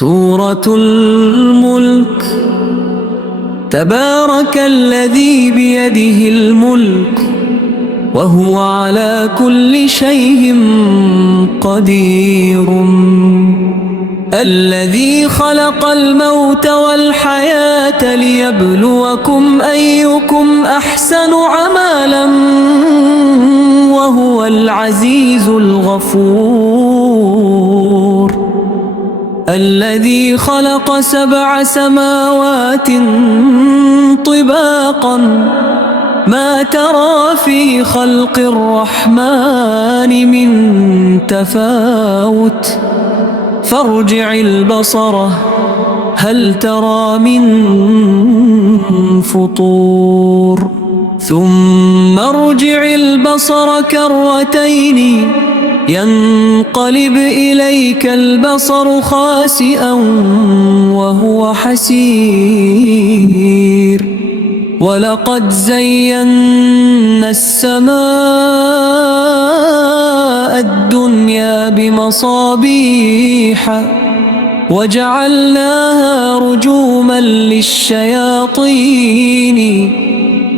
سورة الملك. تبارك الذي بيده الملك وهو على كل شيء قدير. الذي خلق الموت والحياة ليبلوكم أيكم أحسن عملا وهو العزيز الغفور. الذي خلق 7 سماوات طباقا ما ترى في خلق الرحمن من تفاوت فارجع البصر هل ترى من فطور ثم ارجع البصر كرتين ينقلب إليك البصر خاسئا وهو حسير. ولقد زينا السماء الدنيا بمصابيح وجعلناها رجوما للشياطين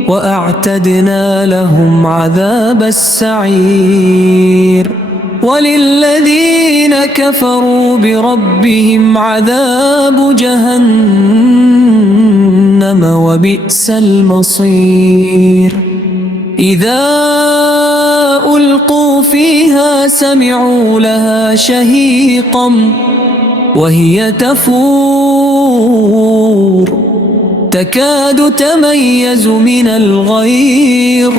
وأعتدنا لهم عذاب السعير. وللذين كفروا بربهم عذاب جهنم وبئس المصير. إذا ألقوا فيها سمعوا لها شهيقا وهي تفور تكاد تميز من الغيظ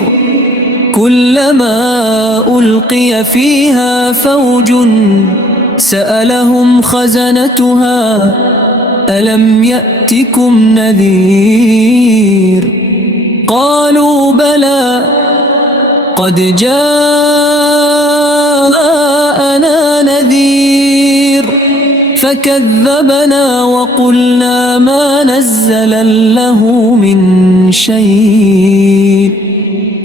كلما ألقي فيها فوج سألهم خزنتها ألم يأتكم نذير قالوا بلى قد جاءنا نذير فكذبنا وقلنا ما نزل الله من شيء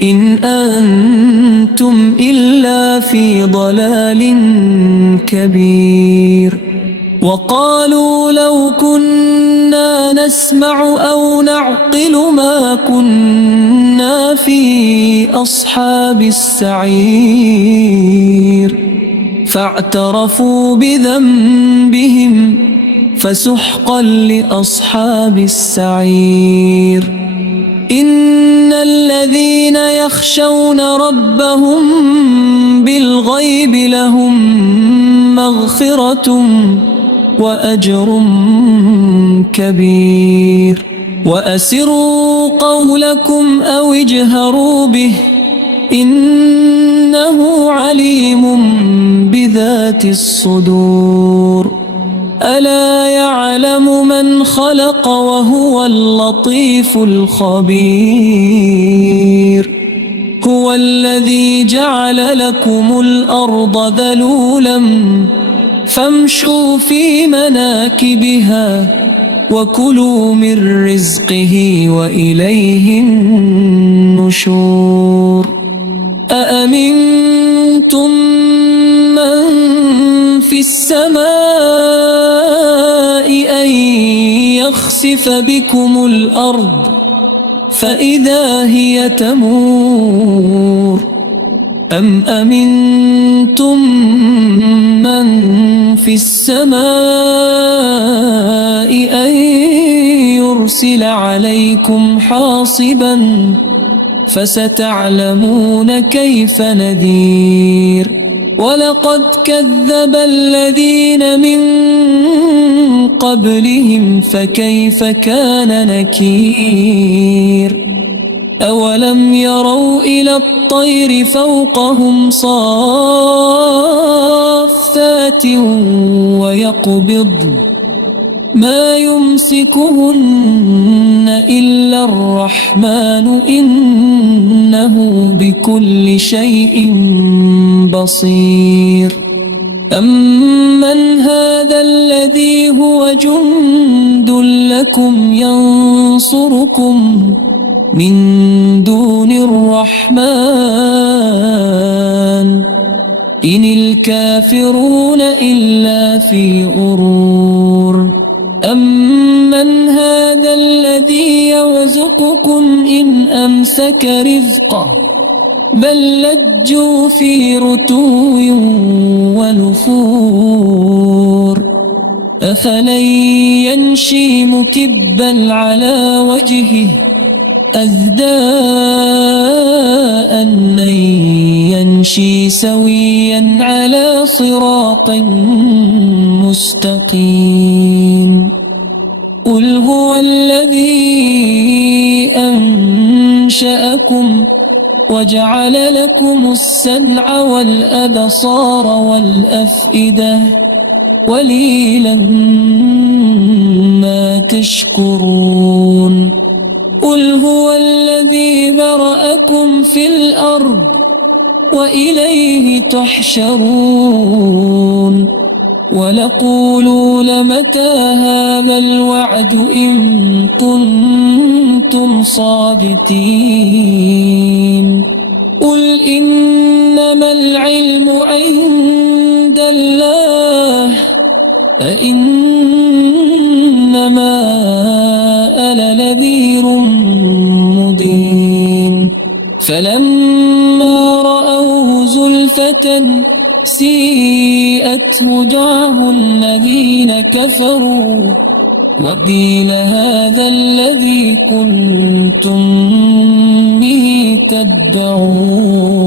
إن أنتم إلا في ضلال كبير. وقالوا لو كنا نسمع أو نعقل ما كنا في أصحاب السعير فاعترفوا بذنبهم فسحقا لأصحاب السعير. إن الذين يخشون ربهم بالغيب لهم مغفرة وأجر كبير. وأسروا قولكم أو اجهروا به إنه عليم بذات الصدور. ألا يعلم من خلق وهو اللطيف الخبير. هو الذي جعل لكم الأرض ذلولا فامشوا في مناكبها وكلوا من رزقه وإليه النشور. أأمنتم من في السماء أن يخسف بكم الأرض فإذا هي تمور أم أمنتم من في السماء أن يرسل عليكم حاصبا فستعلمون كيف نذير. ولقد كذب الذين من قبلهم فكيف كان نكير. أولم يروا إلى الطير فوقهم صافات ويقبضن ما يمسكهن إلا الرحمن إنه بكل شيء بصير. أمن هذا الذي هو جند لكم ينصركم من دون الرحمن إن الكافرون إلا في غرور. أَمَّنْ هَذَا الَّذِي يَرْزُقُكُمْ إِنْ أَمْسَكَ رِزْقَهُ بَل لَّجُّوا فِي عُتُوٍّ وَنُفُورٍ أَفَمَن يَمْشِي مُكِبًّا عَلَى وَجْهِهِ أَهْدَىٰ أَمَّن يَمْشِي سَوِيًّا عَلَى صِرَاطٍ مُّسْتَقِيمٍ قُلْ هُوَ الَّذِي أَنشَأَكُمْ وَجَعَلَ لَكُمُ السَّمْعَ وَالْأَبْصَارَ وَالْأَفْئِدَةَ قَلِيلًا مَّا تَشْكُرُونَ قُلْ هُوَ الَّذِي ذَرَأَكُمْ فِي الْأَرْضِ وَإِلَيْهِ تُحْشَرُونَ وَيَقُولُونَ مَتَىٰ هَٰذَا الْوَعْدُ إِن كُنتُمْ صَادِقِينَ قُلْ إِنَّمَا الْعِلْمُ عِندَ اللَّهِ فَإِنَّمَا أَنَا نَذِيرٌ مُّبِينٌ فَلَمَّا رَأَوْهُ زُلْفَةً سِيئَتْ وُجُوهُ الَّذِينَ كَفَرُوا وَقِيلَ هَٰذَا الَّذِي كُنتُم بِهِ تَدَّعُونَ